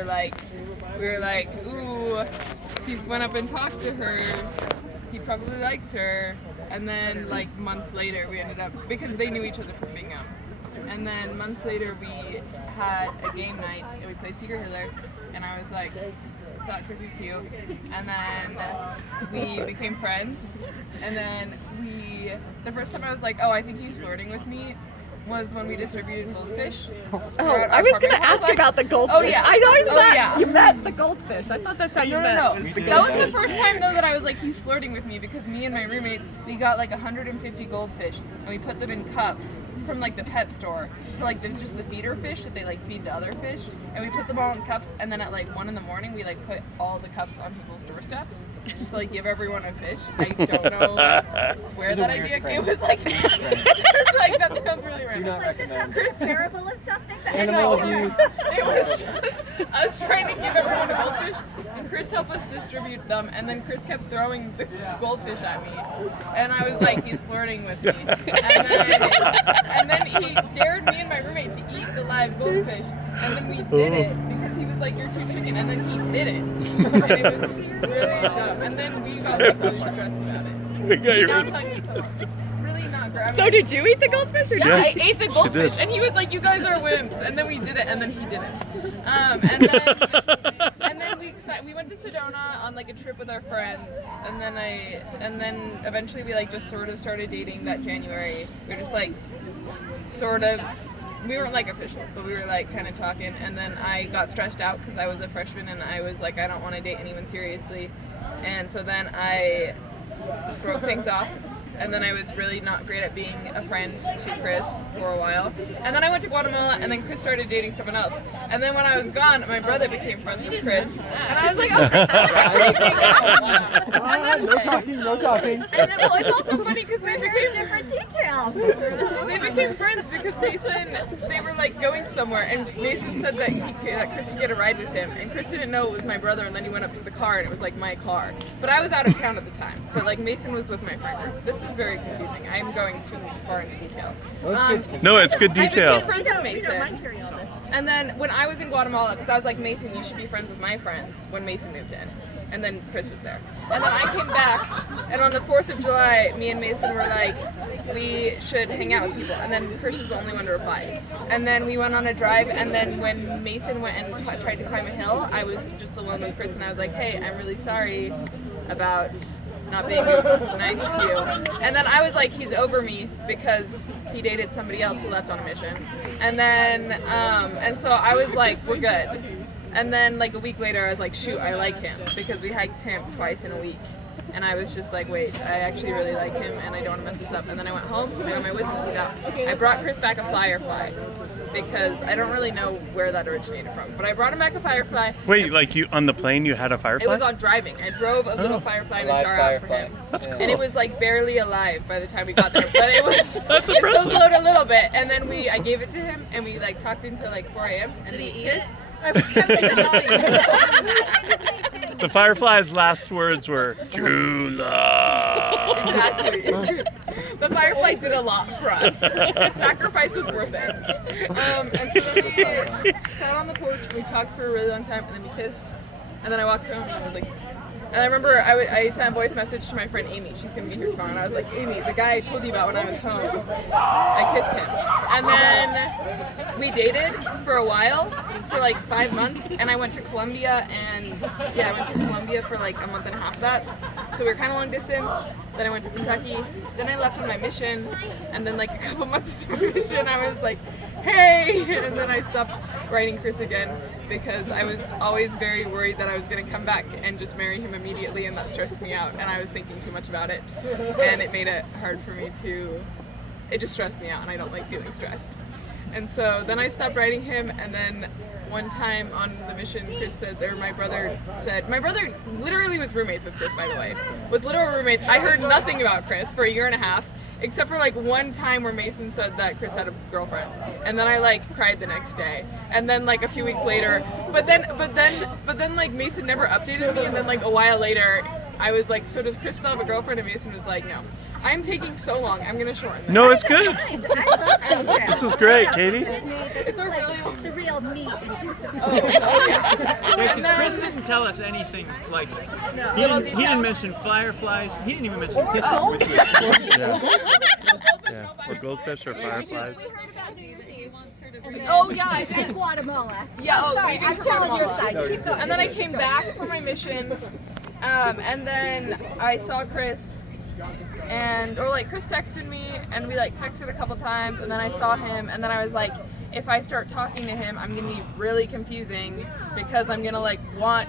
were like, ooh, he's went up and talked to her. He probably likes her. And then like months later, we ended up, because they knew each other from Bingham. And then months later, we had a game night and we played Secret Hitler. And I was like, thought Chris was cute. And then we became friends. And then the first time I was like, oh, I think he's flirting with me, was when we distributed goldfish. Oh, I was going to ask about the goldfish. Oh, yeah. I always thought yeah. you met the goldfish. I thought that's how you met. No. Was the That was goldfish. the first time, though, that I was like, he's flirting with me, because me and my roommates, we got like 150 goldfish, and we put them in cups from like the pet store, for like just the feeder fish that they like feed to other fish, and we put them all in cups, and then at like 1 a.m. we like put all the cups on people's doorsteps, just to like give everyone a fish. I don't know where that idea came. It was like, that sounds really random. This sounds terrible or something. Animal abuse. It was just us trying to give everyone a goldfish, and Chris helped us distribute them, and then Chris kept throwing the goldfish at me, and I was like, he's flirting with me, and then he dared me and my roommate to eat the live goldfish, and then we did it because he was like, you're too chicken, and then he did it, and it was really dumb, and then we got like really stressed about it. Now I'm telling you so much. Really not great. I mean, So did you eat the goldfish? Or yeah, I did you... ate the goldfish, and he was like, "You guys are wimps," and then we did it, and then he didn't. And then we went to Sedona on like a trip with our friends, and then eventually we like just sort of started dating that January. We were just like, sort of. We weren't like official, but we were like kind of talking, and then I got stressed out because I was a freshman, and I was like, I don't want to date anyone seriously, and so then I broke things off. And then I was really not great at being a friend to Chris for a while. And then I went to Guatemala, and then Chris started dating someone else. And then when I was gone, my brother became friends with Chris. And I was like, oh, No talking. And then, well, it's also funny because they became different details. They became friends because they were like going somewhere, and Mason said that Chris could get a ride with him, and Chris didn't know it was my brother, and then he went up to the car, and it was like my car. But I was out of town at the time, but like Mason was with my friend group. This is very confusing. I'm going too far into detail. No, it's good detail. I became friends with Mason. And then when I was in Guatemala, because I was like, Mason, you should be friends with my friends, when Mason moved in. And then Chris was there. And then I came back, and on the 4th of July, me and Mason were like, we should hang out with people. And then Chris was the only one to reply. And then we went on a drive, and then when Mason went and tried to climb a hill, I was just alone with Chris, and I was like, hey, I'm really sorry about not being nice to you. And then I was like, he's over me because he dated somebody else who left on a mission. And then, and so I was like, we're good. And then like a week later, I was like, shoot, I like him, because we hiked him twice in a week. And I was just like, wait, I actually really like him, and I don't want to mess this up. And then I went home, I got my wisdom teeth out. I brought Chris back a firefly, because I don't really know where that originated from. But I brought him back a firefly. Wait, like you on the plane you had a firefly? It was on driving. I drove a little firefly in a jar out for him. That's cool. And it was like barely alive by the time we got there. But it was That's it impressive. still glowed a little bit. And then I gave it to him, and we like talked until like 4 a.m. and then he kissed. I was The firefly's last words were true love. Exactly. The firefly did a lot for us. The sacrifice was worth it. And so then we sat on the porch, and we talked for a really long time, and then we kissed. And then I walked home, and I was like, and I remember I sent a voice message to my friend Amy. She's gonna be here tomorrow. And I was like, Amy, the guy I told you about when I was home, I kissed him. And then we dated for a while, for like 5 months. And I went to Colombia, and I went to Colombia for like a month and a half of that. So we were kind of long distance. Then I went to Kentucky. Then I left on my mission. And then like a couple months into my mission, I was like, hey! And then I stopped writing Chris again, because I was always very worried that I was going to come back and just marry him immediately, and that stressed me out, and I was thinking too much about it, and it made it hard for me it just stressed me out, and I don't like feeling stressed. And so then I stopped writing him, and then one time on the mission, Chris said, or my brother literally was roommates with Chris, by the way, with literal roommates. I heard nothing about Chris for a year and a half, except for like one time where Mason said that Chris had a girlfriend, and then I like cried the next day, and then like a few weeks later, but then like Mason never updated me, and then like a while later I was like, so does Chris still have a girlfriend? And Mason was like, no. I'm taking so long. I'm gonna shorten this. No, it's good. This is great, Katie. It's a really The real meat and juice of oh yeah. Yeah, because Chris didn't tell us anything like No, he little didn't, he didn't mention fireflies. He didn't even mention kissing, which was Yeah. Or goldfish or fireflies. Oh yeah, I did. Guatemala. Yeah, oh, Sorry, we did I'm telling your Guatemala. side. Keep going. And then I came back from my mission, and then I saw Chris, Chris texted me, and we like texted a couple times, and then I saw him, and then I was like, if I start talking to him, I'm gonna be really confusing because I'm gonna like want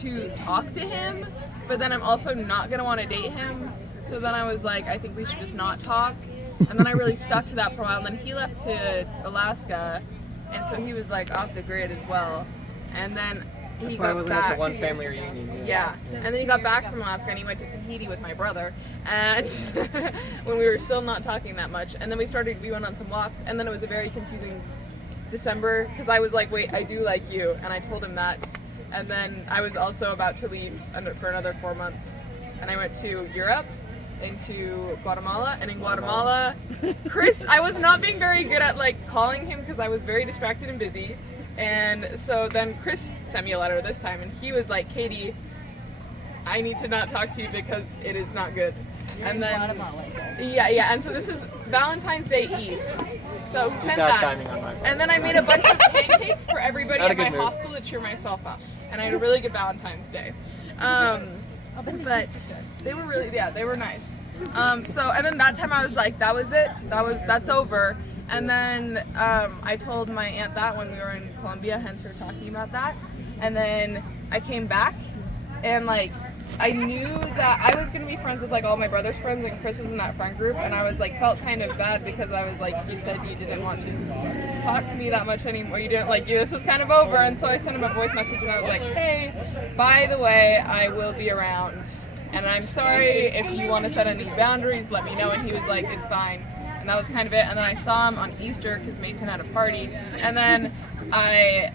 to talk to him, but then I'm also not gonna want to date him. So then I was like, I think we should just not talk. And then I really stuck to that for a while. And then he left to Alaska, and so he was like off the grid as well. And then he got back. One family reunion. Yeah, and then he got back from Alaska and he went to Tahiti with my brother, and when we were still not talking that much. And then we went on some walks, and then it was a very confusing December because I was like, wait, I do like you, and I told him that. And then I was also about to leave for another 4 months, and I went to Europe, into Guatemala, and in Guatemala, Chris, I was not being very good at like calling him because I was very distracted and busy. And so then Chris sent me a letter this time, and he was like, Katie, I need to not talk to you because it is not good. And then, yeah, and so this is Valentine's Day Eve. So he sent Bad that. timing on my part. And then I made a bunch of pancakes for everybody Not a at my good move. hostel to cheer myself up. And I had a really good Valentine's Day. But they were really, they were nice. And then that time I was like, that was it. That's over. And then I told my aunt that when we were in Colombia, hence her talking about that. And then I came back, and like I knew that I was gonna be friends with like all my brother's friends, and Chris was in that friend group, and I was like felt kind of bad because I was like, you said you didn't want to talk to me that much anymore. You didn't like you. This was kind of over, and so I sent him a voice message, and I was like, hey, by the way, I will be around, and I'm sorry if you want to set any boundaries, let me know. And he was like, it's fine. And that was kind of it. And then I saw him on Easter because Mason had a party. And then I,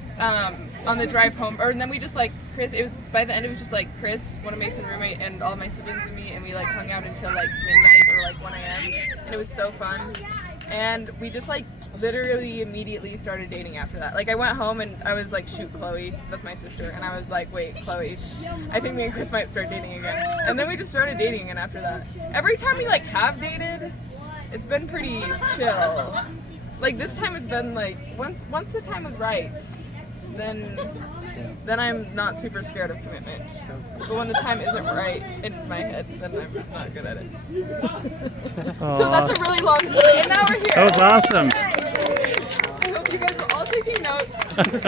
on the drive home, and then we just like, Chris, it was, by the end it was just like Chris, one of Mason's roommate, and all my siblings and me, and we like hung out until like midnight or like 1 a.m. And it was so fun. And we just like literally immediately started dating after that. Like I went home and I was like, shoot, Chloe, that's my sister. And I was like, wait, Chloe, I think me and Chris might start dating again. And then we just started dating again after that. Every time we like have dated, it's been pretty chill. Like this time it's been like, once the time was right, then I'm not super scared of commitment. But when the time isn't right in my head, then I'm just not good at it. So that's a really long story, and now we're here. That was awesome. I hope you guys are all taking notes.